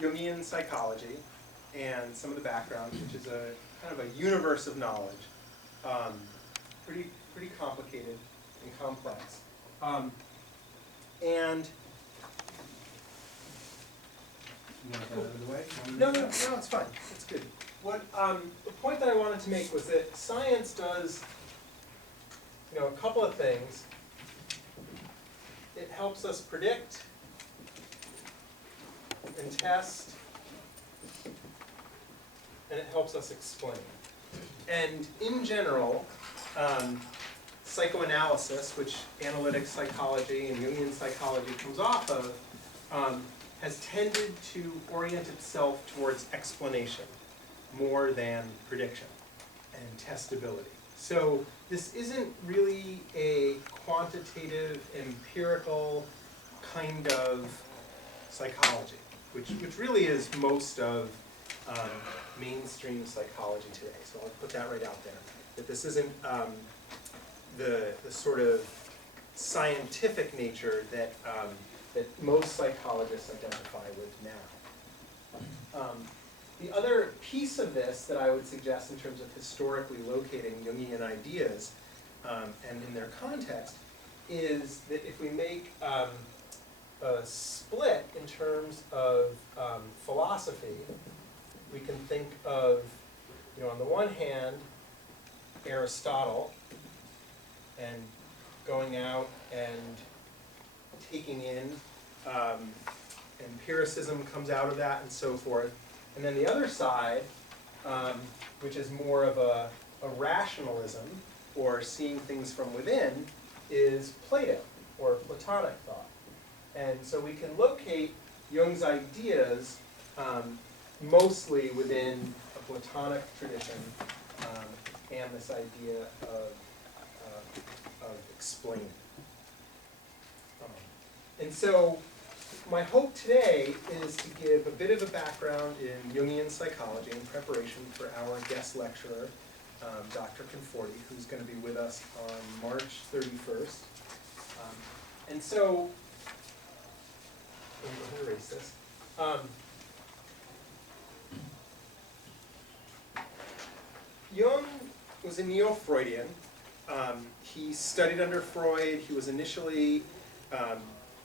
Jungian psychology and some of the background, which is a kind of a universe of knowledge, pretty complicated and complex. And You want to get out of the way? no, it's fine. It's good. What the point that I wanted to make was that science does, a couple of things. It helps us predict and test, and it helps us explain. And in general, psychoanalysis, which analytic psychology and Jungian psychology comes off of, has tended to orient itself towards explanation more than prediction and testability. So this isn't really a quantitative, empirical kind of psychology, which really is most of mainstream psychology today. So I'll put that right out there, that this isn't the sort of scientific nature that that most psychologists identify with now. The other piece of this that I would suggest in terms of historically locating Jungian ideas and in their context is that if we make a split in terms of philosophy, we can think of, on the one hand, Aristotle and going out and taking in empiricism comes out of that and so forth. And then the other side, which is more of a rationalism or seeing things from within, is Plato or Platonic thought. And so we can locate Jung's ideas mostly within a Platonic tradition and this idea of explaining. And so my hope today is to give a bit of a background in Jungian psychology in preparation for our guest lecturer, Dr. Conforti, who's going to be with us on March 31st. And so, I'm going to erase this. Jung was a neo-Freudian. He studied under Freud. He was initially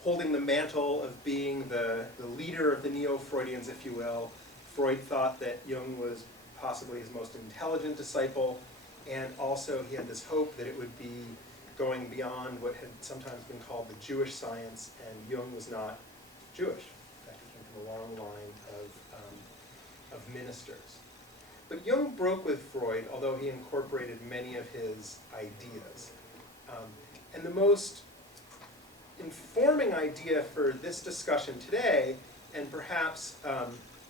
holding the mantle of being the leader of the neo-Freudians, if you will. Freud thought that Jung was possibly his most intelligent disciple, and also he had this hope that it would be going beyond what had sometimes been called the Jewish science, and Jung was not Jewish. In fact, he came from a long line of ministers. But Jung broke with Freud, although he incorporated many of his ideas. And the most informing idea for this discussion today, and perhaps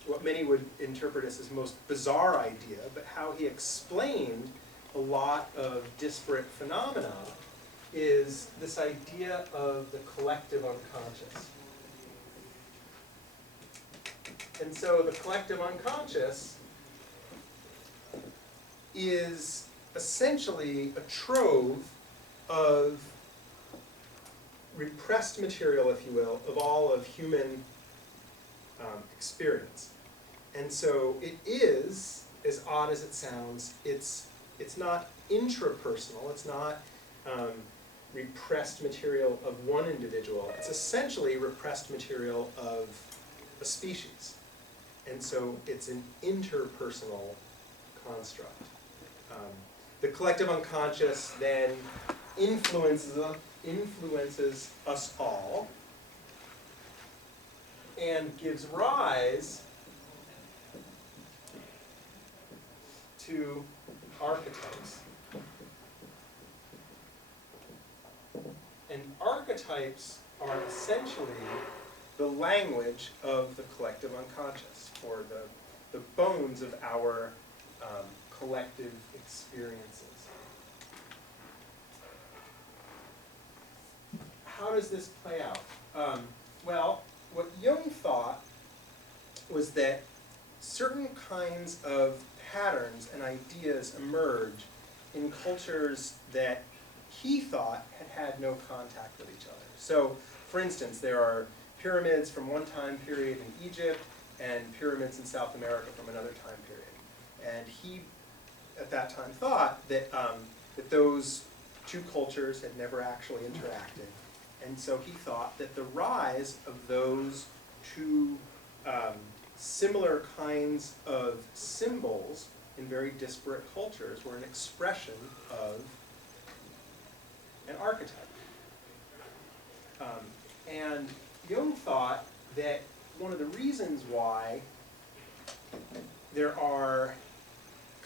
what many would interpret as his most bizarre idea, but how he explained a lot of disparate phenomena, is this idea of the collective unconscious. And so the collective unconscious is essentially a trove of repressed material, if you will, of all of human experience. And so it is, as odd as it sounds, it's not intrapersonal, it's not repressed material of one individual, it's essentially repressed material of a species. And so it's an interpersonal construct. The collective unconscious then influences us all and gives rise to archetypes. And archetypes are essentially the language of the collective unconscious, or the bones of our collective experiences. How does this play out? Well, what Jung thought was that certain kinds of patterns and ideas emerge in cultures that he thought had no contact with each other. So, for instance, there are pyramids from one time period in Egypt and pyramids in South America from another time period. And he, at that time, thought that, that those two cultures had never actually interacted. And so he thought that the rise of those two similar kinds of symbols in very disparate cultures were an expression of an archetype. And Jung thought that one of the reasons why there are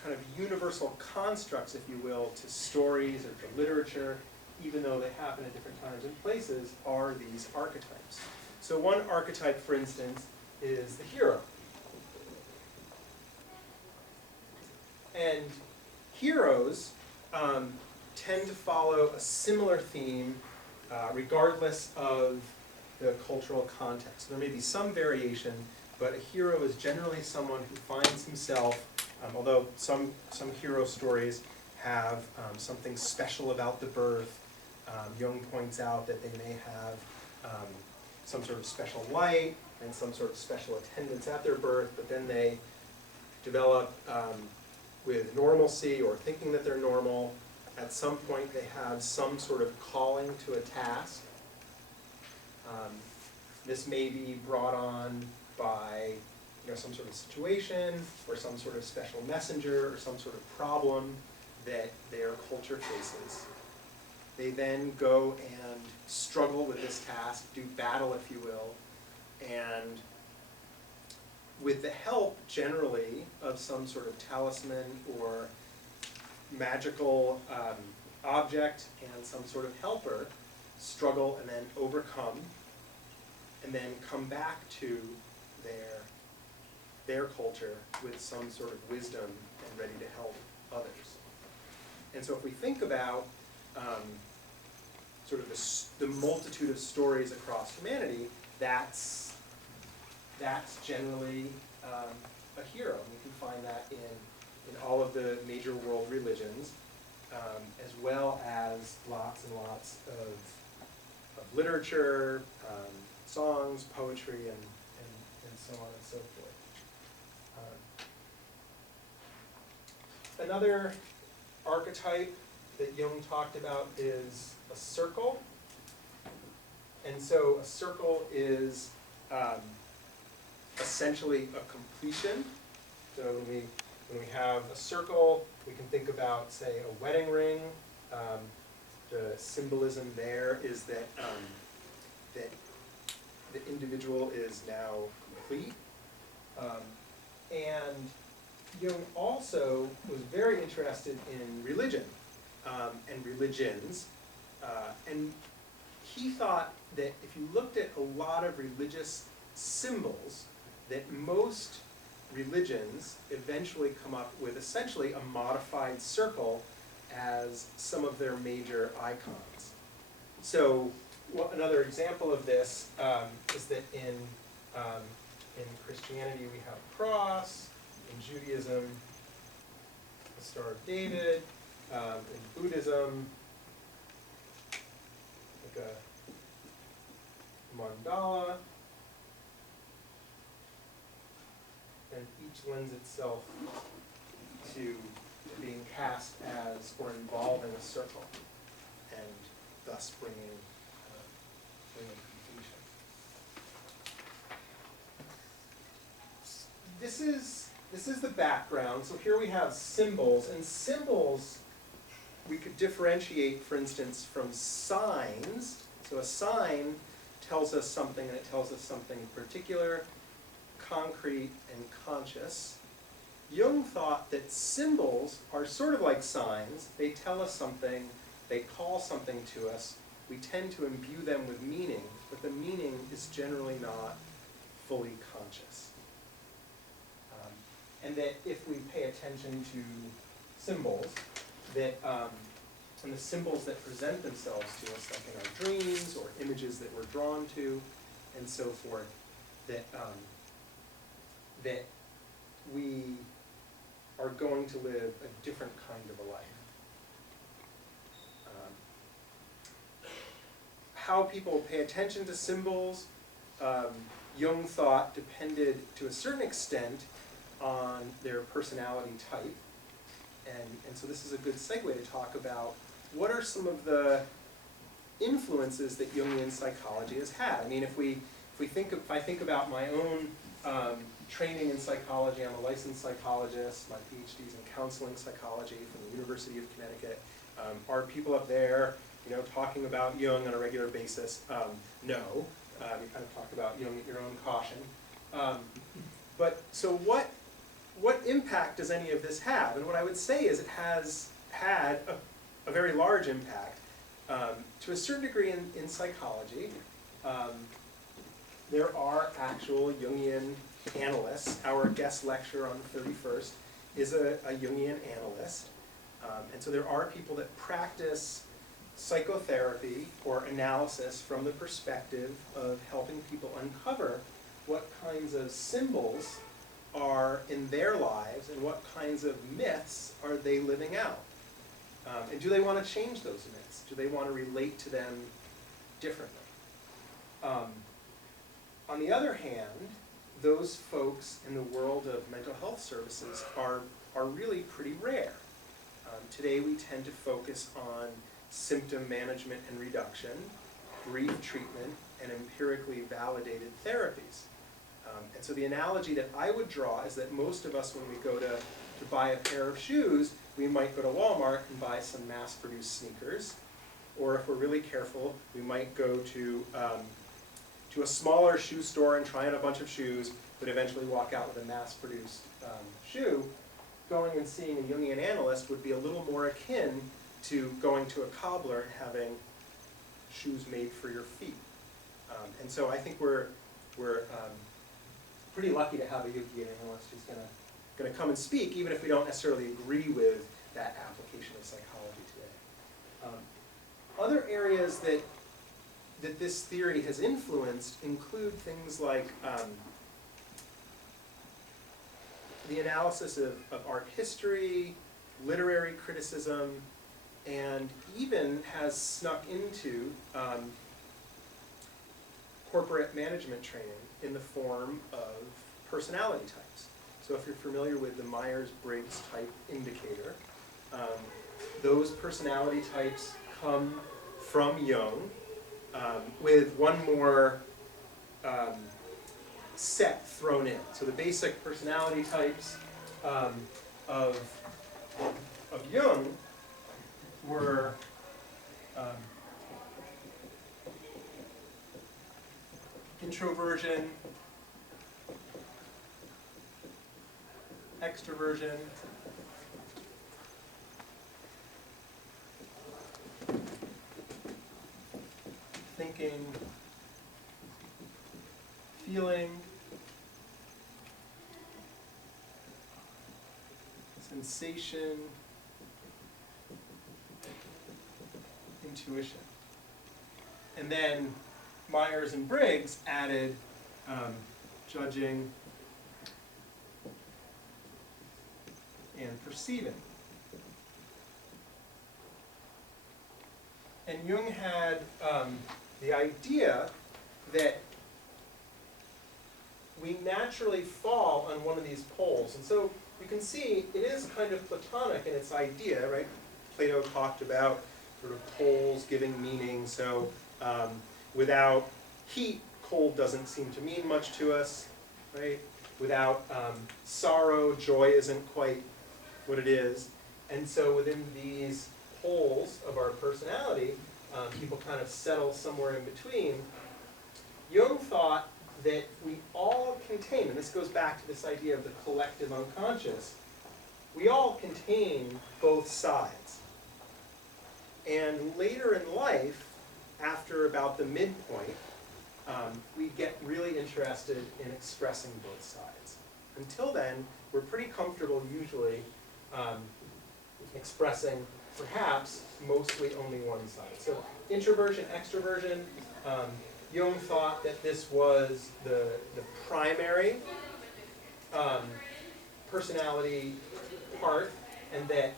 kind of universal constructs, if you will, to stories or to literature, even though they happen at different times and places, are these archetypes. So one archetype, for instance, is the hero. And heroes tend to follow a similar theme regardless of the cultural context. There may be some variation, but a hero is generally someone who finds himself, although some hero stories have something special about the birth. Jung points out that they may have some sort of special light and some sort of special attendance at their birth, but then they develop with normalcy or thinking that they're normal. At some point they have some sort of calling to a task. This may be brought on by some sort of situation or some sort of special messenger or some sort of problem that their culture faces. They then go and struggle with this task, do battle, if you will, and with the help, generally, of some sort of talisman or magical object and some sort of helper, struggle and then overcome, and then come back to their culture with some sort of wisdom and ready to help others. And so if we think about sort of the multitude of stories across humanity, that's generally a hero. And you can find that in all of the major world religions, as well as lots and lots of literature, songs, poetry, and so on and so forth. Another archetype that Jung talked about is a circle. And so a circle is essentially a completion. So when we have a circle, we can think about, say, a wedding ring. The symbolism there is that that the individual is now complete. And Jung also was very interested in religion and religions. And he thought that if you looked at a lot of religious symbols, that most religions eventually come up with essentially a modified circle as some of their major icons. So another example of this is that in Christianity we have a cross, in Judaism the Star of David, in Buddhism like a mandala, and each lends itself to being cast as or involving a circle, and thus bringing completion. This is the background. So here we have symbols, and symbols we could differentiate, for instance, from signs. So a sign tells us something, and it tells us something particular, concrete, and conscious. Jung thought that symbols are sort of like signs. They tell us something, they call something to us. We tend to imbue them with meaning, but the meaning is generally not fully conscious. And that if we pay attention to symbols, that and the symbols that present themselves to us, like in our dreams or images that we're drawn to, and so forth, that that we are going to live a different kind of a life. How people pay attention to symbols Jung thought depended to a certain extent on their personality type. And so this is a good segue to talk about what are some of the influences that Jungian psychology has had. I mean, if I think about my own training in psychology, I'm a licensed psychologist. My PhD's in counseling psychology from the University of Connecticut. Are people up there, talking about Jung on a regular basis? No. We kind of talk about Jung at your own caution. But so what impact does any of this have? And what I would say is it has had a very large impact. To a certain degree in psychology, there are actual Jungian analysts. Our guest lecturer on the 31st is a Jungian analyst. And so there are people that practice psychotherapy or analysis from the perspective of helping people uncover what kinds of symbols are in their lives and what kinds of myths are they living out. And do they want to change those myths? Do they want to relate to them differently? On the other hand, those folks in the world of mental health services are really pretty rare. Today we tend to focus on symptom management and reduction, brief treatment, and empirically validated therapies. And so the analogy that I would draw is that most of us, when we go to buy a pair of shoes, we might go to Walmart and buy some mass-produced sneakers. Or if we're really careful, we might go to a smaller shoe store and try on a bunch of shoes, but eventually walk out with a mass-produced shoe. Going and seeing a Jungian analyst would be a little more akin to going to a cobbler and having shoes made for your feet. And so I think we're pretty lucky to have a Jungian analyst who's going to come and speak, even if we don't necessarily agree with that application of psychology today. Other areas that this theory has influenced include things like the analysis of art history, literary criticism, and even has snuck into corporate management training in the form of personality types. So if you're familiar with the Myers-Briggs type indicator, those personality types come from Jung with one more set thrown in. So the basic personality types of Jung were introversion, extroversion, thinking, feeling, sensation, intuition. And then Myers and Briggs added judging and perceiving. And Jung had the idea that we naturally fall on one of these poles. And so you can see it is kind of Platonic in its idea, right? Plato talked about sort of poles giving meaning. So without heat, cold doesn't seem to mean much to us, right? Without sorrow, joy isn't quite what it is. And so within these poles of our personality, people kind of settle somewhere in between. Jung thought that we all contain, and this goes back to this idea of the collective unconscious, we all contain both sides. And later in life, after about the midpoint, we get really interested in expressing both sides. Until then, we're pretty comfortable usually expressing perhaps mostly only one side. So introversion, extroversion, Jung thought that this was the primary personality part, and that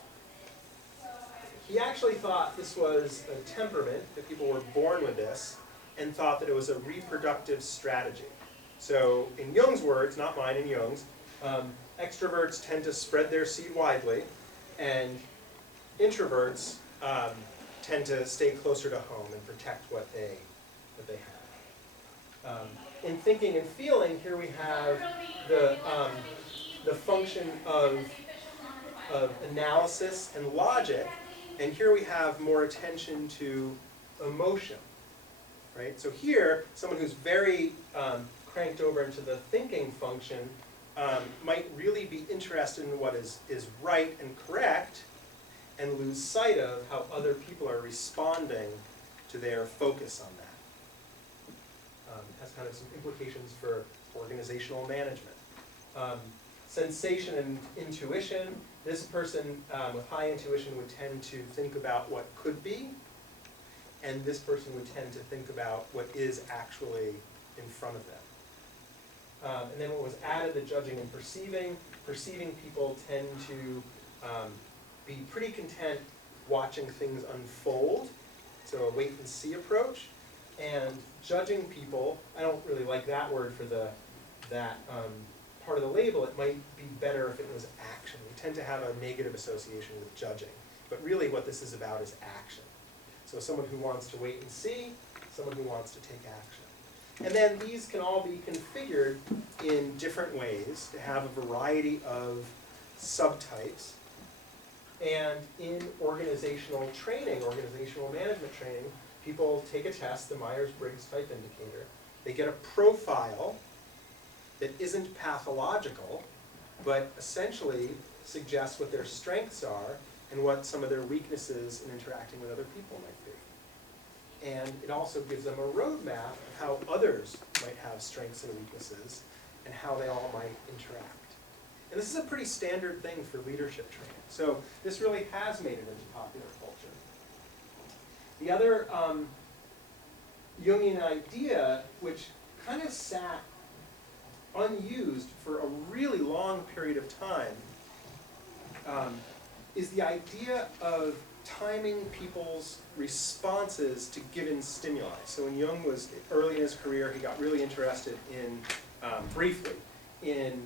he actually thought this was a temperament, that people were born with this, and thought that it was a reproductive strategy. So in Jung's words, not mine, in Jung's, extroverts tend to spread their seed widely, and introverts tend to stay closer to home and protect what they have. In thinking and feeling, here we have the function of analysis and logic, and here we have more attention to emotion, right? So here, someone who's very cranked over into the thinking function might really be interested in what is right and correct, and lose sight of how other people are responding to their focus on that. Has kind of some implications for organizational management. Sensation and intuition. This person with high intuition would tend to think about what could be, and this person would tend to think about what is actually in front of them. And then what was added, the judging and perceiving. Perceiving people tend to be pretty content watching things unfold, so a wait and see approach. And judging people, I don't really like that word for that part of the label. It might be better if it was action. We tend to have a negative association with judging, but really what this is about is action. So someone who wants to wait and see, someone who wants to take action. And then these can all be configured in different ways to have a variety of subtypes. And in organizational training, organizational management training, people take a test, the Myers-Briggs type indicator. They get a profile that isn't pathological, but essentially suggests what their strengths are and what some of their weaknesses in interacting with other people might be. And it also gives them a roadmap of how others might have strengths and weaknesses and how they all might interact. And this is a pretty standard thing for leadership training. So this really has made it into popular culture. The other Jungian idea, which kind of sat unused for a really long period of time, is the idea of timing people's responses to given stimuli. So when Jung was early in his career, he got really interested in, briefly, in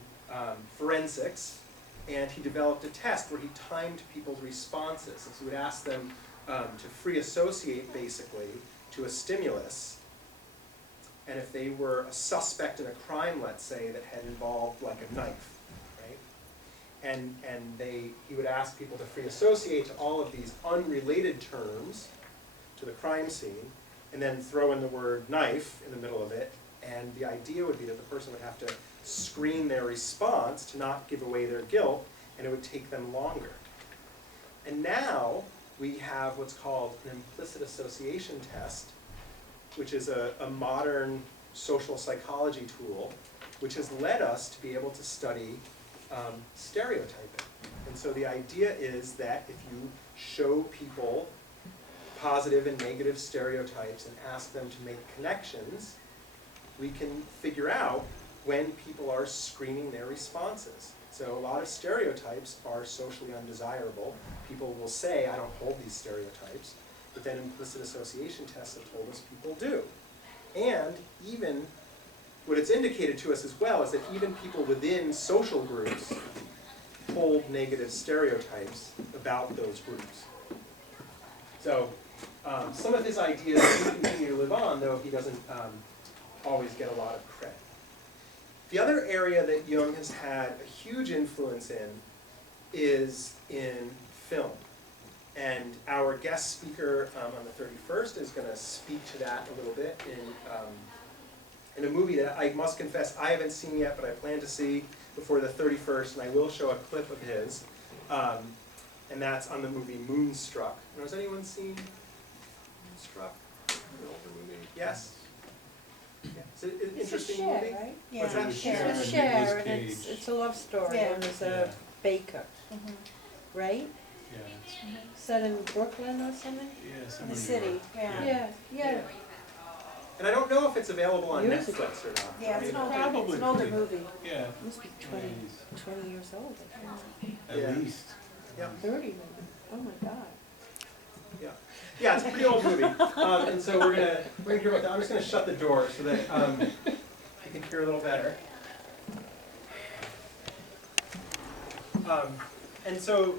forensics, and he developed a test where he timed people's responses. And so he would ask them to free associate, basically, to a stimulus, and if they were a suspect in a crime, let's say, that had involved like a knife, right? And he would ask people to free associate to all of these unrelated terms to the crime scene, and then throw in the word knife in the middle of it, and the idea would be that the person would have to screen their response to not give away their guilt, and it would take them longer. And now we have what's called an implicit association test, which is a modern social psychology tool, which has led us to be able to study stereotyping. And so the idea is that if you show people positive and negative stereotypes and ask them to make connections, we can figure out when people are screening their responses. So a lot of stereotypes are socially undesirable. People will say, I don't hold these stereotypes, but then implicit association tests have told us people do. And even, what it's indicated to us as well is that even people within social groups hold negative stereotypes about those groups. So some of his ideas do continue to live on, though he doesn't always get a lot of credit. The other area that Jung has had a huge influence in is in film. And our guest speaker on the 31st is going to speak to that a little bit in a movie that I must confess I haven't seen yet, but I plan to see before the 31st, and I will show a clip of his. And that's on the movie Moonstruck. Now, has anyone seen Moonstruck? An older movie? Yes? Yeah. It's an interesting movie. Right? Yeah. What's that? Cher. It's Cher, and it's a love story. Yeah. One is a baker, right? Yeah, it's, Set in Brooklyn or something? yeah, In the city, yeah. Yeah. And I don't know if it's available on Years ago. Netflix or not. Yeah, it's an older, Probably it's an older pretty- movie. yeah, It must be 20 years old, I think. at Yeah. least. Yeah. 30 maybe. Oh my God. Yeah, it's a pretty old movie. And so we're gonna hear about that. I'm just gonna shut the door so that you can hear a little better. And so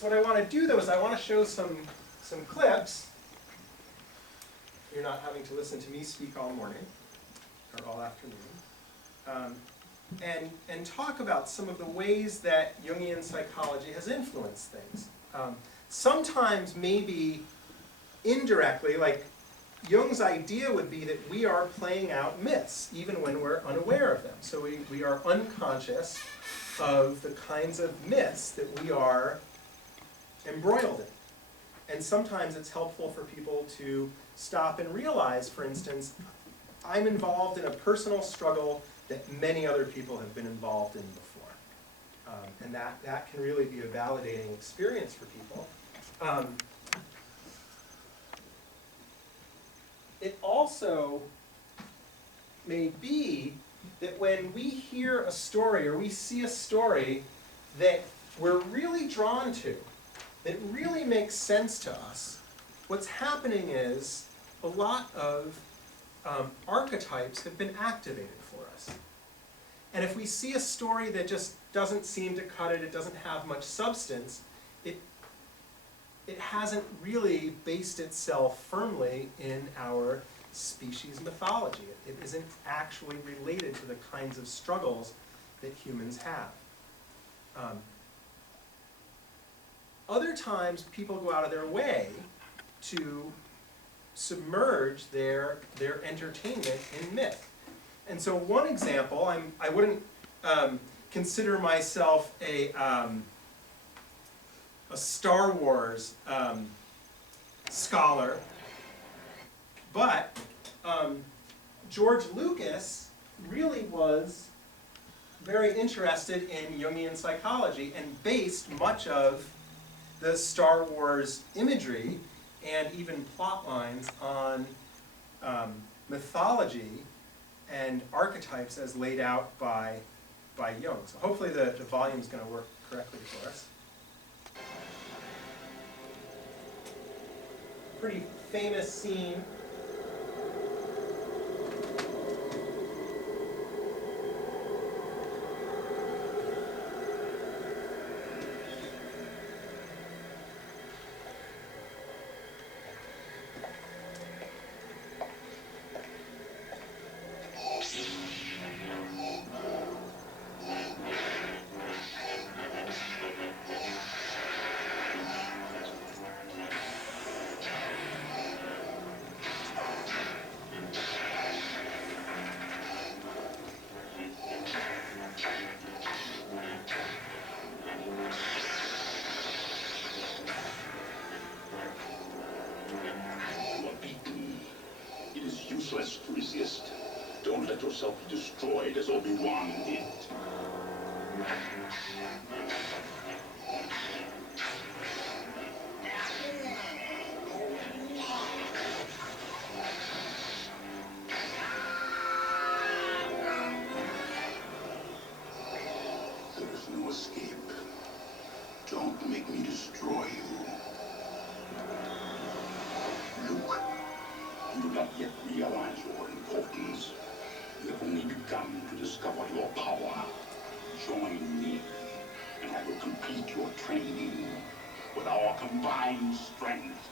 what I want to do though is I want to show some clips. You're not having to listen to me speak all morning or all afternoon. And talk about some of the ways that Jungian psychology has influenced things. Sometimes maybe indirectly, like Jung's idea would be that we are playing out myths, even when we're unaware of them. So we are unconscious of the kinds of myths that we are embroiled in. And sometimes it's helpful for people to stop and realize, for instance, I'm involved in a personal struggle that many other people have been involved in before. And that can really be a validating experience for people. It also may be that when we hear a story or we see a story that we're really drawn to, that really makes sense to us, what's happening is a lot of archetypes have been activated for us. And if we see a story that just doesn't seem to cut it, it doesn't have much substance, it hasn't really based itself firmly in our species mythology. It isn't actually related to the kinds of struggles that humans have. Other times people go out of their way to submerge their entertainment in myth. And so one example, I wouldn't consider myself a Star Wars scholar, but George Lucas really was very interested in Jungian psychology and based much of the Star Wars imagery and even plot lines on mythology and archetypes as laid out by Jung. So hopefully the volume is going to work correctly for us. Pretty famous scene. Useless to resist. Don't let yourself be destroyed as Obi-Wan did. There is no escape. Don't make me destroy you. Luke. You do not yet realize your importance. You have only begun to discover your power. Join me, and I will complete your training. With our combined strength,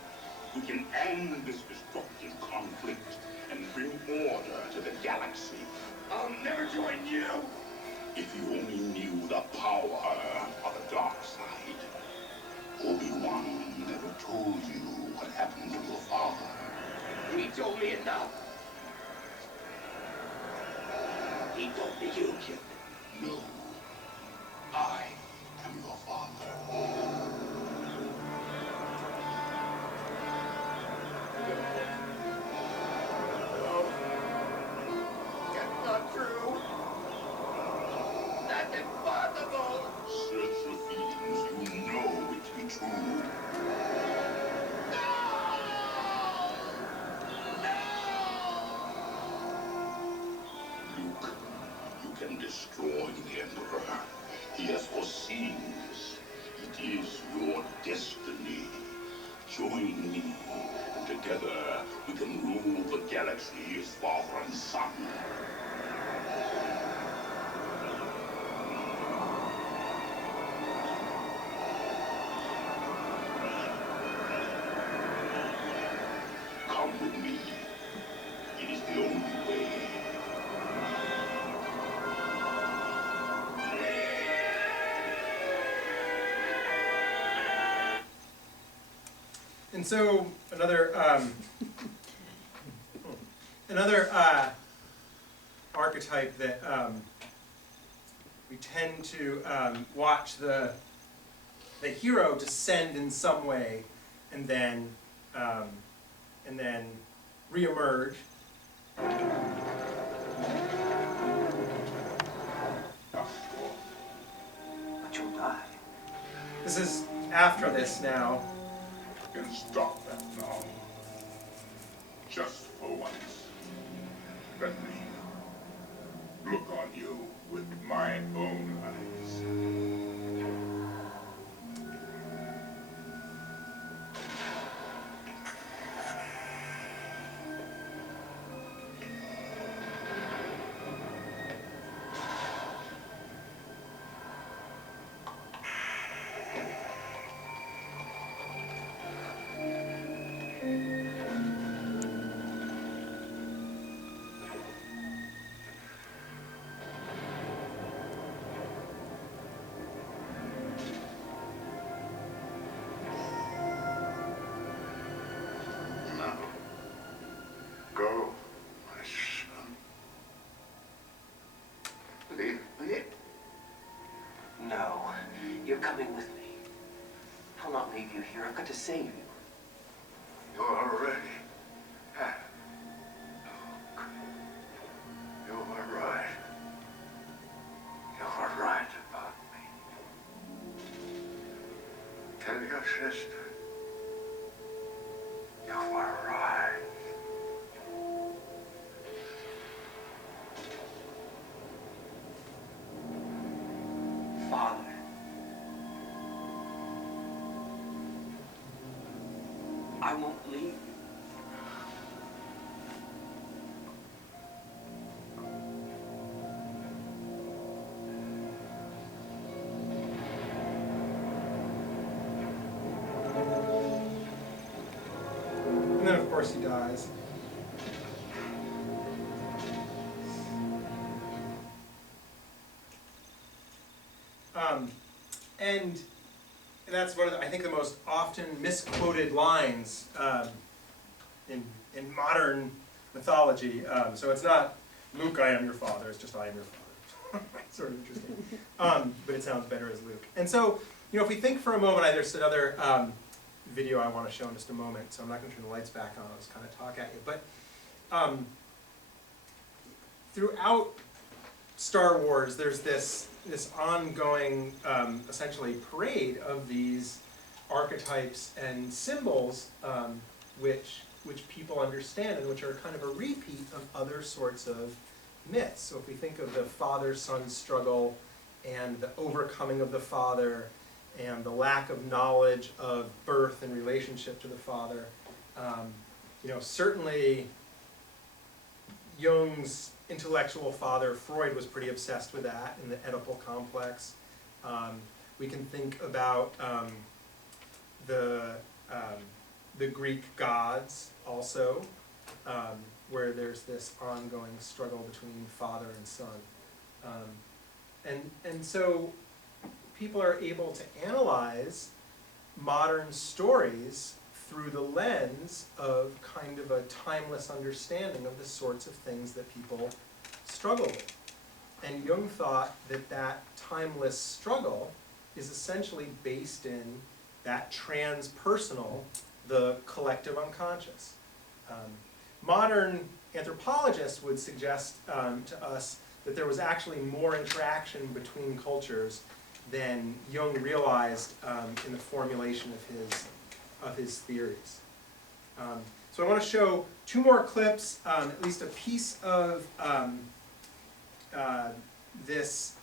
we can end this destructive conflict and bring order to the galaxy. I'll never join you! If you only knew the power of the dark side. Obi-Wan never told you what happened to your father. He told me enough. He told me you killed him. No. I am your father. That's not true. That's impossible. Search your feelings. You know it to be true. Destroy the Emperor. He has foreseen this. It is your destiny. Join me, and together we can rule the galaxy as father and son. Come with me. It is the only way. And so another archetype that we tend to watch the hero descend in some way and then reemerge. But you'll die. This is after this now. Can stop that now. Just for once. Let me look on you with my own eyes. Now, go, my son. Leave me. No, you're coming with me. I'll not leave you here. I've got to save you. You already have. Look, you were right. You were right about me. Tell your sister. You were right. Father. I won't leave you. And then of course he dies. And that's one of the, I think, the most often misquoted lines in modern mythology. So it's not Luke, I am your father. It's just I am your father. Sort of interesting, but it sounds better as Luke. And so, you know, if we think for a moment, there's another video I want to show in just a moment. So I'm not going to turn the lights back on. I'll just kind of talk at you. But throughout Star Wars, there's this ongoing, essentially, parade of these archetypes and symbols, which people understand and which are kind of a repeat of other sorts of myths. So if we think of the father-son struggle and the overcoming of the father and the lack of knowledge of birth in relationship to the father, you know, certainly Jung's intellectual father, Freud, was pretty obsessed with that in the Oedipal complex. We can think about the Greek gods also, where there's this ongoing struggle between father and son. And so people are able to analyze modern stories through the lens of kind of a timeless understanding of the sorts of things that people struggle with. And Jung thought that that timeless struggle is essentially based in that transpersonal, the collective unconscious. Modern anthropologists would suggest to us that there was actually more interaction between cultures than Jung realized in the formulation of his theories. So I want to show two more clips, at least a piece of this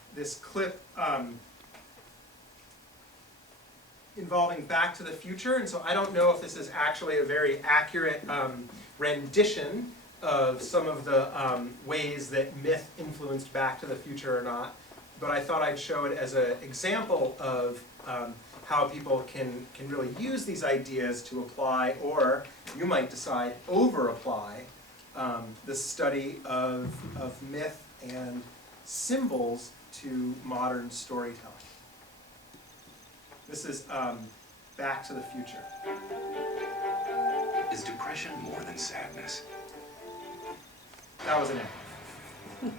clip involving Back to the Future, and so I don't know if this is actually a very accurate rendition of some of the ways that myth influenced Back to the Future or not, but I thought I'd show it as an example of how people can really use these ideas to apply, or you might decide over-apply, the study of myth and symbols to modern storytelling. This is Back to the Future. Is depression more than sadness? That was an F.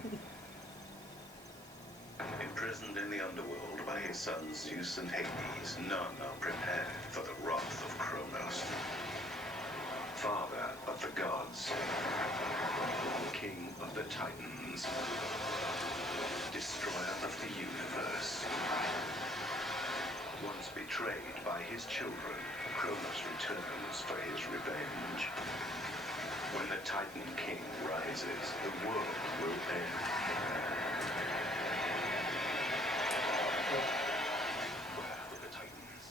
Imprisoned in the underworld by his sons Zeus and Hades, none are prepared for the wrath of Cronus. Father of the gods, King of the Titans, Destroyer of the universe. Once betrayed by his children, Cronus returns for his revenge. When the Titan King rises, the world will end. Wrath of the Titans.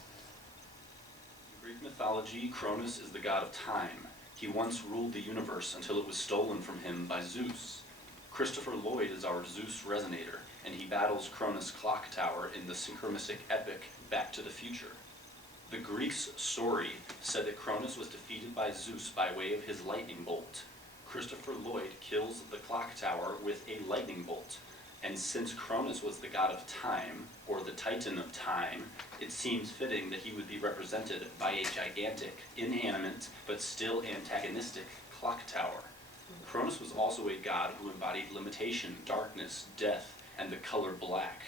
In Greek mythology, Cronus is the god of time. He once ruled the universe until it was stolen from him by Zeus. Christopher Lloyd is our Zeus resonator, and he battles Cronus' clock tower in the synchronistic epic Back to the Future. The Greeks' story said that Cronus was defeated by Zeus by way of his lightning bolt. Christopher Lloyd kills the clock tower with a lightning bolt, and since Cronus was the god of time, or the titan of time, it seems fitting that he would be represented by a gigantic, inanimate, but still antagonistic clock tower. Cronus was also a god who embodied limitation, darkness, death, and the color black.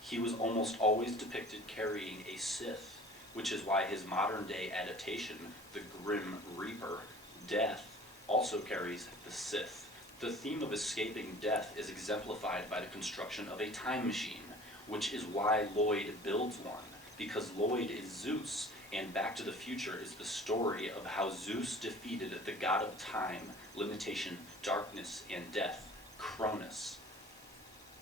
He was almost always depicted carrying a Sith, which is why his modern-day adaptation, the Grim Reaper, Death, also carries the Sith. The theme of escaping death is exemplified by the construction of a time machine, which is why Lloyd builds one, because Lloyd is Zeus, and Back to the Future is the story of how Zeus defeated the god of time, limitation, darkness, and death, Cronus.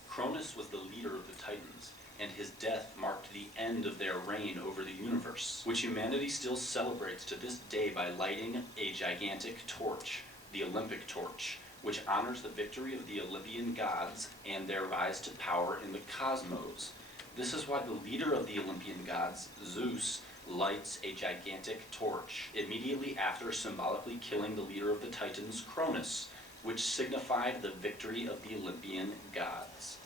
Cronus was the leader of the Titans, and his death marked the end of their reign over the universe, which humanity still celebrates to this day by lighting a gigantic torch, the Olympic torch, which honors the victory of the Olympian gods and their rise to power in the cosmos. This is why the leader of the Olympian gods, Zeus, lights a gigantic torch immediately after symbolically killing the leader of the Titans, Cronus, which signified the victory of the Olympian gods.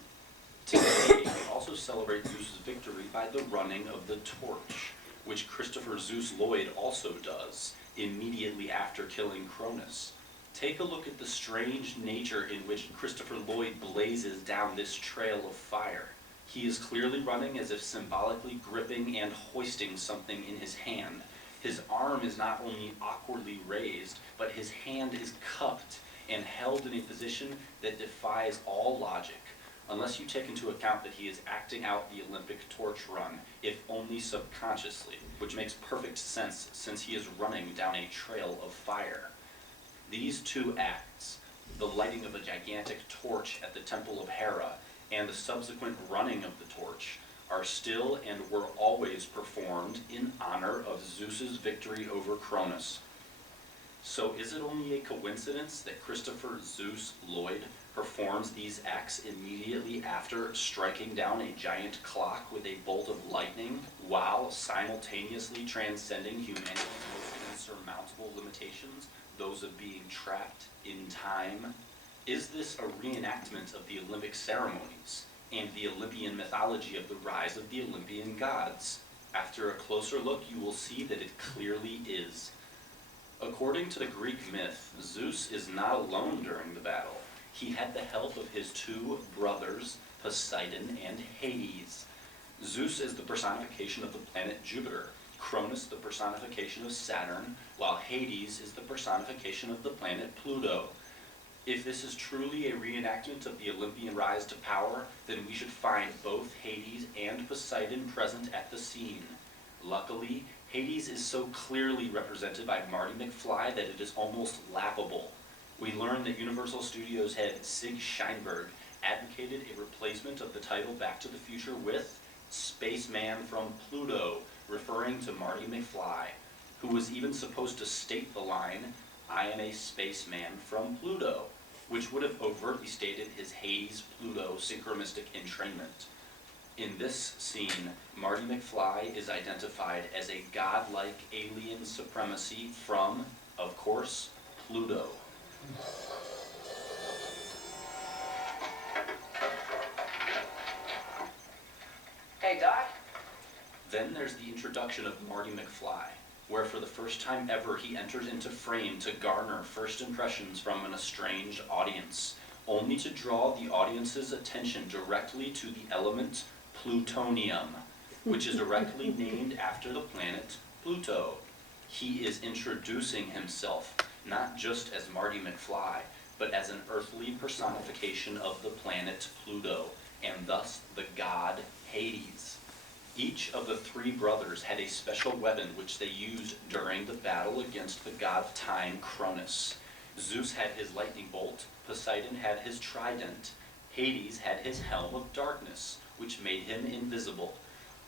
Today, we also celebrate Zeus's victory by the running of the torch, which Christopher Zeus Lloyd also does, immediately after killing Cronus. Take a look at the strange nature in which Christopher Lloyd blazes down this trail of fire. He is clearly running as if symbolically gripping and hoisting something in his hand. His arm is not only awkwardly raised, but his hand is cupped and held in a position that defies all logic, unless you take into account that he is acting out the Olympic torch run, if only subconsciously, which makes perfect sense since he is running down a trail of fire. These two acts, the lighting of a gigantic torch at the Temple of Hera and the subsequent running of the torch, are still and were always performed in honor of Zeus's victory over Cronus. So is it only a coincidence that Christopher Zeus Lloyd performs these acts immediately after striking down a giant clock with a bolt of lightning, while simultaneously transcending humanity's most insurmountable limitations, those of being trapped in time? Is this a reenactment of the Olympic ceremonies and the Olympian mythology of the rise of the Olympian gods? After a closer look, you will see that it clearly is. According to the Greek myth, Zeus is not alone during the battle. He had the help of his two brothers, Poseidon and Hades. Zeus is the personification of the planet Jupiter, Cronus the personification of Saturn, while Hades is the personification of the planet Pluto. If this is truly a reenactment of the Olympian rise to power, then we should find both Hades and Poseidon present at the scene. Luckily, Hades is so clearly represented by Marty McFly that it is almost laughable. We learn that Universal Studios head Sig Sheinberg advocated a replacement of the title Back to the Future with Spaceman from Pluto, referring to Marty McFly, who was even supposed to state the line, "I am a spaceman from Pluto," which would have overtly stated his Hades-Pluto synchromistic entrainment. In this scene, Marty McFly is identified as a godlike alien supremacy from, of course, Pluto. Hey, Doc. Then there's the introduction of Marty McFly, where for the first time ever he enters into frame to garner first impressions from an estranged audience, only to draw the audience's attention directly to the element plutonium, which is directly named after the planet Pluto. He is introducing himself, not just as Marty McFly, but as an earthly personification of the planet Pluto, and thus the god Hades. Each of the three brothers had a special weapon which they used during the battle against the god of time, Cronus. Zeus had his lightning bolt, Poseidon had his trident, Hades had his helm of darkness, which made him invisible.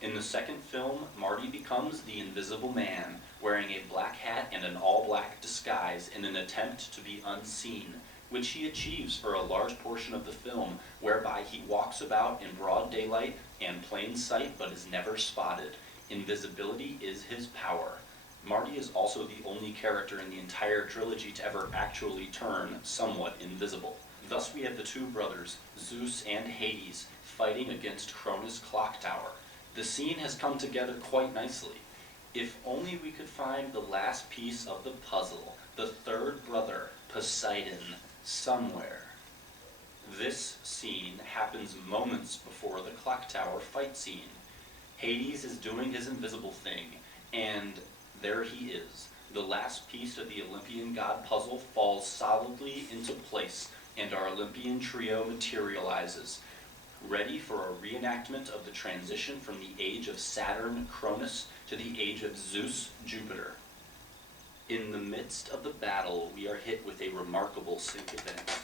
In the second film, Marty becomes the Invisible Man, wearing a black hat and an all-black disguise in an attempt to be unseen, which he achieves for a large portion of the film, whereby he walks about in broad daylight and plain sight but is never spotted. Invisibility is his power. Marty is also the only character in the entire trilogy to ever actually turn somewhat invisible. Thus we have the two brothers, Zeus and Hades, fighting against Cronus' clock tower. The scene has come together quite nicely. If only we could find the last piece of the puzzle, the third brother, Poseidon, somewhere. This scene happens moments before the clock tower fight scene. Hades is doing his invisible thing, and there he is. The last piece of the Olympian god puzzle falls solidly into place, and our Olympian trio materializes, ready for a reenactment of the transition from the age of Saturn, Cronus, to the age of Zeus, Jupiter. In the midst of the battle, we are hit with a remarkable sync event.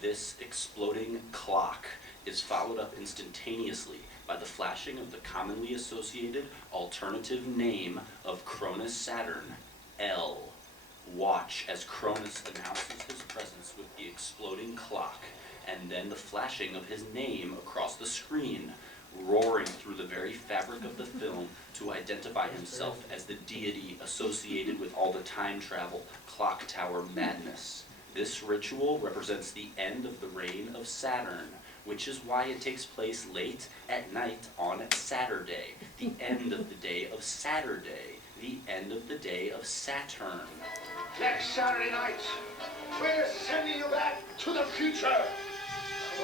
This exploding clock is followed up instantaneously by the flashing of the commonly associated alternative name of Cronus Saturn, L. Watch as Cronus announces his presence with the exploding clock, and then the flashing of his name across the screen, roaring through the very fabric of the film to identify himself as the deity associated with all the time travel, clock tower madness. This ritual represents the end of the reign of Saturn, which is why it takes place late at night on Saturday, the end of the day of Saturday, the end of the day of Saturn. Next Saturday night, we're sending you back to the future.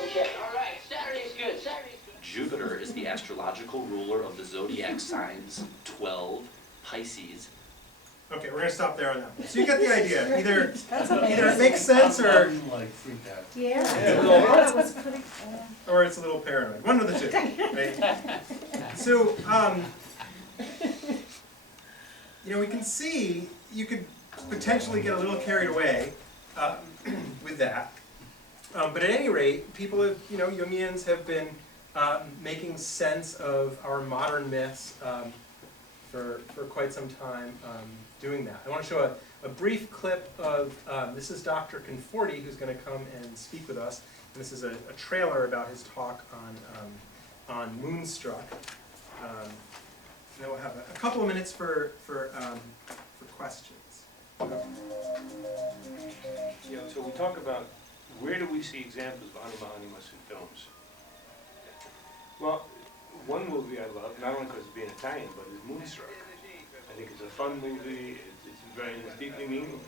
Okay, all right. Saturday's good. Saturday's good. Jupiter is the astrological ruler of the zodiac signs 12, Pisces. Okay, we're gonna stop there on that one. So you get the idea. Either That's either it amazing. makes sense or Like freaked out. Yeah. Yeah. That was pretty, it's a little paranoid. One of the two. Right? So we can see you could potentially get a little carried away with that. But at any rate, people have, Jungians have been making sense of our modern myths for quite some time doing that. I want to show a brief clip of, this is Dr. Conforti, who's going to come and speak with us. And this is a trailer about his talk on Moonstruck. And then we'll have a couple of minutes for questions. Yeah, so we talk about where do we see examples of anima animus in films? Well, one movie I love, not only because it's being Italian, but is Moonstruck. I think it's a fun movie, it's deeply meaningful.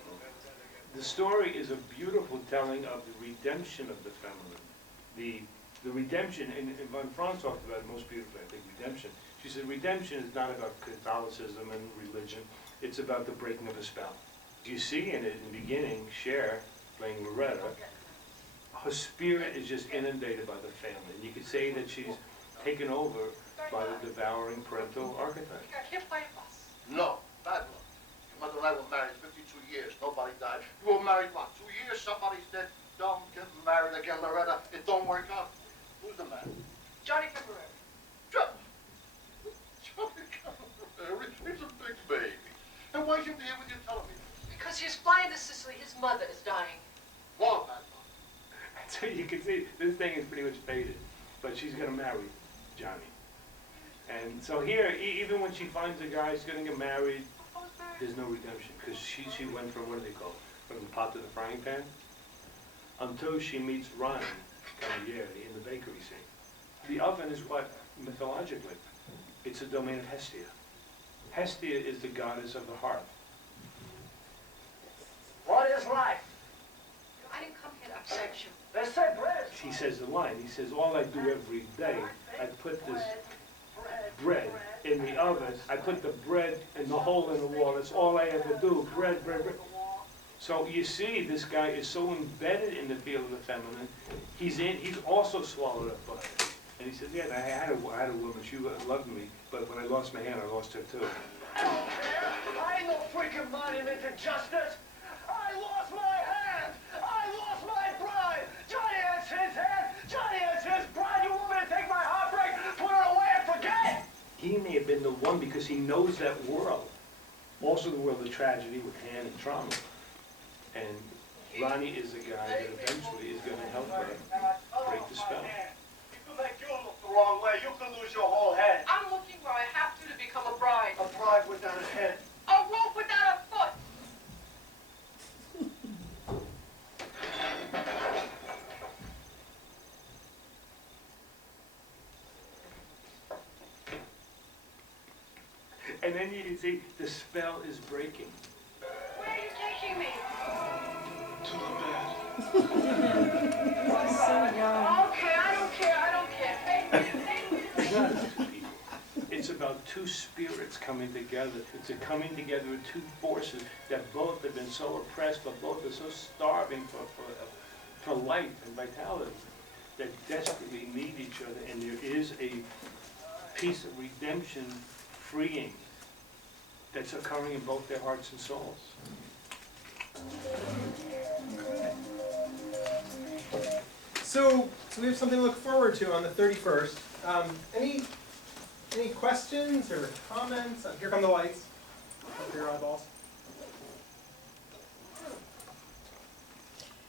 The story is a beautiful telling of the redemption of the feminine. The redemption, and Von Franz talked about it most beautifully, I think, redemption. She said redemption is not about Catholicism and religion, it's about the breaking of a spell. You see in it in the beginning, Cher, playing Loretta, her spirit is just inundated by the family. And you could say that she's taken over by the devouring parental archetype. No, bad luck. Your mother and I were married 52 years. Nobody died. You were married, what, 2 years? Somebody's dead. Don't get married again, Loretta. It don't work out. Who's the man? Johnny Temporary. He's a big baby. And why isn't he here with you telling me? Because he's flying to Sicily. His mother is dying. What, that So you can see, this thing is pretty much faded, but she's gonna marry Johnny. And so here, even when she finds a guy who's gonna get married, there's no redemption, because she went from, what do they call it, from the pot to the frying pan, until she meets Ronnie Camilleri in the bakery scene. The oven is what, mythologically? It's a domain of Hestia. Hestia is the goddess of the hearth. What is life? I didn't come here to upset you. They say bread. He says the line, he says, all I do every day, I put this bread in the oven, I put the bread in the hole in the wall, that's all I ever do, bread, bread, bread. So you see, this guy is so embedded in the field of the feminine, he's also swallowed up by it. And he says, yeah, I had a woman, she loved me, but when I lost my hand, I lost her too. I don't care. I ain't no freaking monument to justice. I lost my hand. I lost my bride. Johnny has his hand. Johnny has his bride. You want me to take my heartbreak, put it away and forget? He may have been the one because he knows that world. Also the world of tragedy with hand and trauma. And Ronnie is the guy that eventually is going to help her break the spell. People make you look the wrong way. You can lose your whole head. I'm looking where I have to become a bride. A bride without a head. A wolf without a foot. And then you can see the spell is breaking. Where are you taking me? To the bed. So young. Okay, I don't care. I don't care. Take me. It's not about two people. It's about two spirits coming together. It's a coming together of two forces that both have been so oppressed, but both are so starving for life and vitality that desperately need each other. And there is a piece of redemption freeing that's occurring in both their hearts and souls. So we have something to look forward to on the 31st. Any questions or comments? Here come the lights. Up your eyeballs.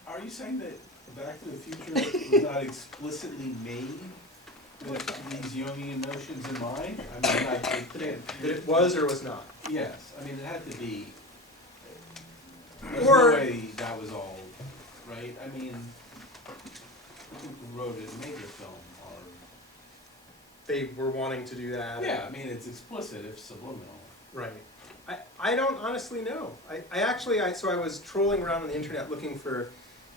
Are you saying that Back to the Future was not explicitly made with these Jungian notions in mind? I mean, That it was or was not? yes, I mean, it had to be, there's Or- no way that was all, right? I mean, who wrote it and made the film are, They were wanting to do that. yeah, I mean, it's explicit if subliminal. Right. I don't honestly know. So I was trolling around on the internet looking for,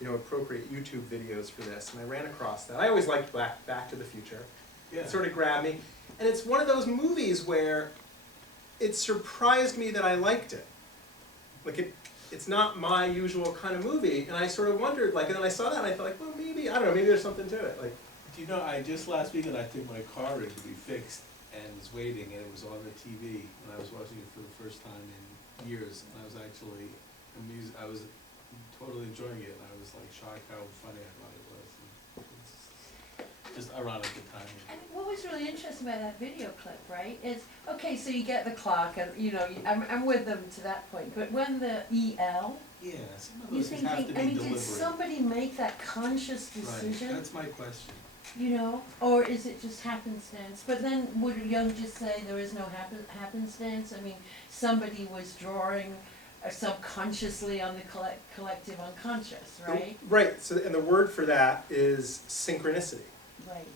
appropriate YouTube videos for this, and I ran across that. I always liked Back to the Future. Yeah. It sort of grabbed me. And it's one of those movies where it surprised me that I liked it. Like it's not my usual kind of movie, and I sort of wondered, and then I saw that and I felt like, well, maybe, I don't know, maybe there's something to it. Do you know, I just last weekend I took my car in to be fixed and was waiting, and it was on the TV, and I was watching it for the first time in years, and I was actually amused. I was totally enjoying it, and I was like shocked how funny I thought it was. And it's just ironic the timing. And what was really interesting about that video clip, right, is, okay, so you get the clock, and, I'm with them to that point, but when the EL, Yeah, some of you're those things have to thinking, be did deliberate. somebody make that conscious Right, decision? that's my question. Or is it just happenstance? But then would Jung just say there is no happenstance? I mean, somebody was drawing subconsciously on the collective unconscious, right? Right, so, and the word for that is synchronicity. Right.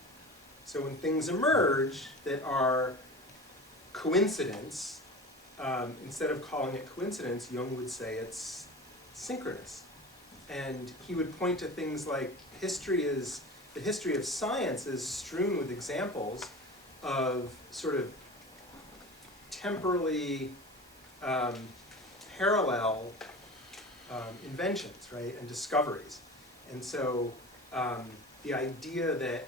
So when things emerge that are coincidence, instead of calling it coincidence, Jung would say it's synchronous. And he would point to things like the history of science is strewn with examples of sort of temporally parallel inventions, right, and discoveries. And so the idea that,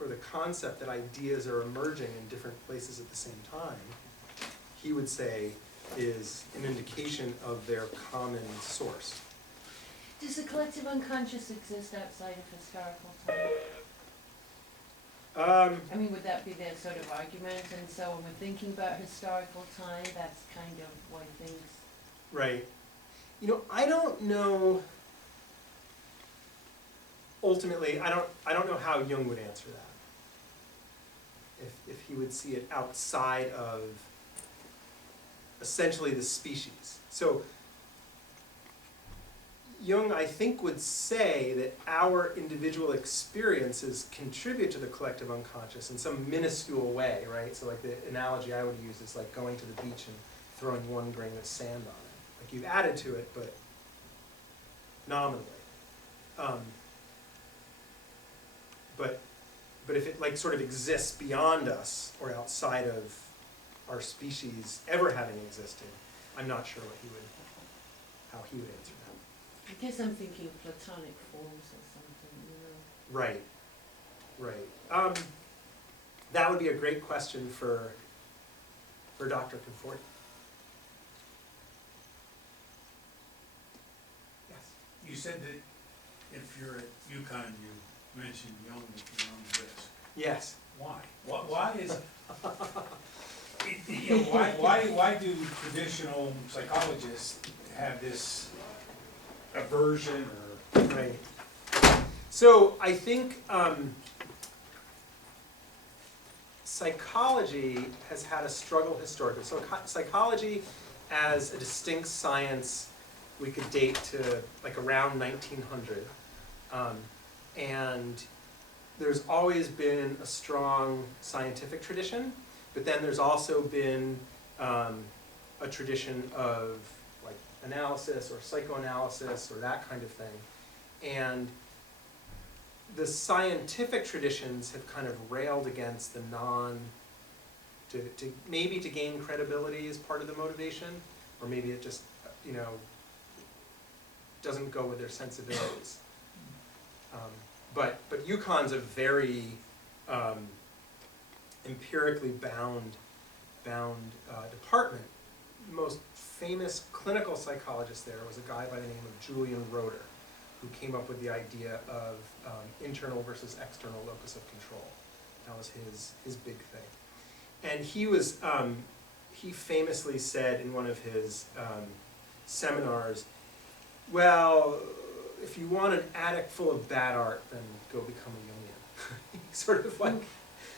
or the concept that ideas are emerging in different places at the same time, he would say is an indication of their common source. Does the collective unconscious exist outside of historical time? I mean, would that be their sort of argument? And so when we're thinking about historical time, that's kind of why things. Right. You know, I don't know, ultimately, I don't know how Jung would answer that. If he would see it outside of essentially the species. So Jung, I think, would say that our individual experiences contribute to the collective unconscious in some minuscule way, right? So like the analogy I would use is like going to the beach and throwing one grain of sand on it. Like you've added to it, but nominally. But if it like sort of exists beyond us or outside of our species ever having existed, I'm not sure how he would answer that. I guess I'm thinking platonic forms or something, you know. Right. That would be a great question for Dr. Conforti. Yes. You said that if you're at UConn, you mentioned Jung at your own risk. Yes. Why? Why is you know, why do traditional psychologists have this aversion or? Right. So I think psychology has had a struggle historically. So psychology as a distinct science we could date to like around 1900. And there's always been a strong scientific tradition, but then there's also been a tradition of like analysis or psychoanalysis or that kind of thing. And the scientific traditions have kind of railed against the maybe to gain credibility as part of the motivation, or maybe it just, you know, doesn't go with their sensibilities. But UConn's a very empirically bound department. The most famous clinical psychologist there was a guy by the name of Julian Roeder, who came up with the idea of internal versus external locus of control. That was his big thing. And he famously said in one of his seminars, well, if you want an attic full of bad art, then go become a Jungian. He sort of like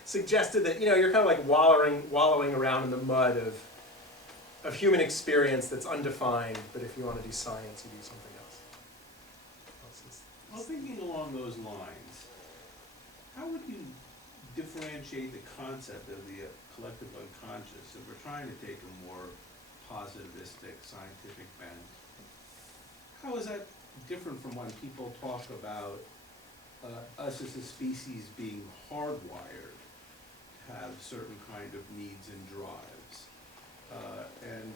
suggested that, you know, you're kind of like wallowing around in the mud of human experience that's undefined, but if you want to do science, you do something else. Well, thinking along those lines, how would you differentiate the concept of the collective unconscious if we're trying to take a more positivistic scientific bent? How is that different from when people talk about us as a species being hardwired to have certain kind of needs and drives? And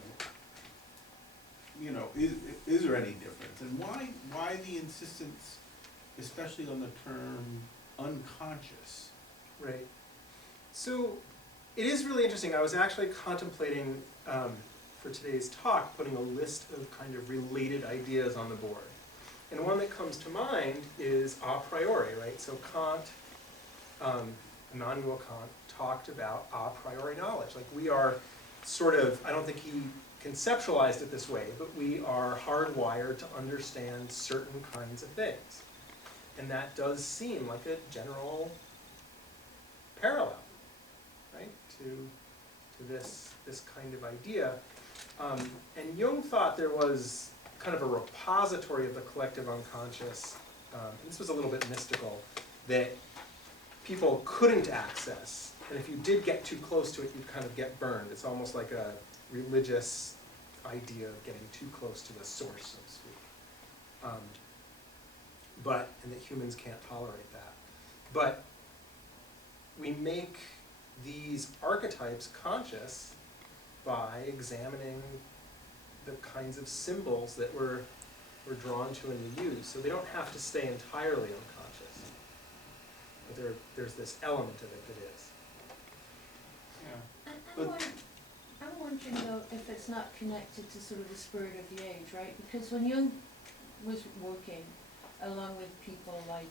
you know, is there any difference? And why the insistence, especially on the term unconscious? Right. So it is really interesting. I was actually contemplating for today's talk putting a list of kind of related ideas on the board. And one that comes to mind is a priori, right? So Kant, Immanuel Kant, talked about a priori knowledge. Like we are sort of, I don't think he conceptualized it this way, but we are hardwired to understand certain kinds of things. And that does seem like a general parallel, right, to this kind of idea. And Jung thought there was kind of a repository of the collective unconscious, this was a little bit mystical, that people couldn't access. And if you did get too close to it, you'd kind of get burned. It's almost like a religious idea of getting too close to the source, so to speak. And that humans can't tolerate that. But we make these archetypes conscious by examining the kinds of symbols that we're drawn to and we use. So they don't have to stay entirely unconscious. But there's this element of it that is. Yeah. I'm wondering though if it's not connected to sort of the spirit of the age, right? Because when Jung was working along with people like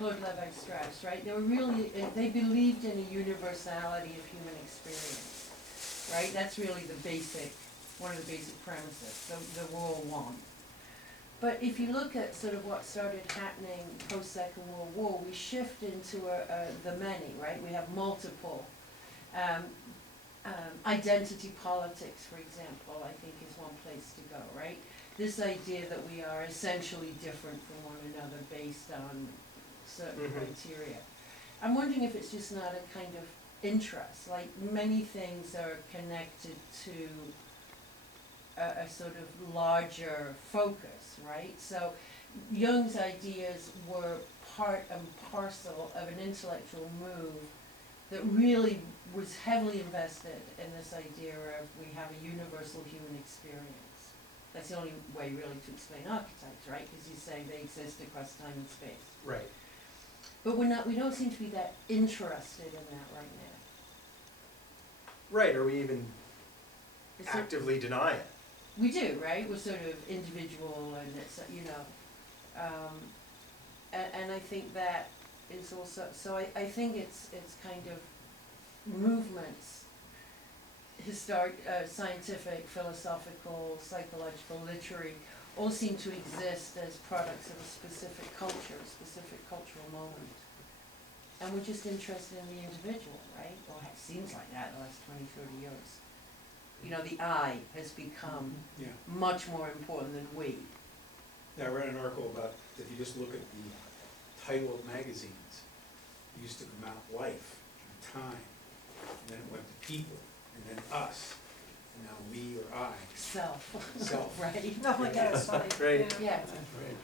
Claude Levi-Strauss, right? They were really, they believed in a universality of human experience, right? That's really the basic, one of the basic premises, the rule one. But if you look at sort of what started happening post-Second World War, we shift into the many, right? We have multiple. Identity politics, for example, I think is one place to go, right? This idea that we are essentially different from one another based on certain criteria. I'm wondering if it's just not a kind of interest, like many things are connected to a sort of larger focus, right? So Jung's ideas were part and parcel of an intellectual move that really was heavily invested in this idea of we have a universal human experience. That's the only way really to explain archetypes, right? Because you say they exist across time and space. Right. But we don't seem to be that interested in that right now. Right, or we even Is it- actively deny it. We do, right? We're sort of individual and it's, you know, and I think that is also, so I think it's kind of movements, historic, scientific, philosophical, psychological, literary, all seem to exist as products of a specific culture, a specific cultural moment. And we're just interested in the individual, right? Well, it seems like that the last 20, 30 years. You know, the I has become Yeah. much more important than we. Yeah, I read an article about, if you just look at the title of magazines, it used to come out Life, and Time, and then it went to People, and then Us, and now Me or I, Self. Self. Right? Oh my God, it's funny. Right. Yeah. Right.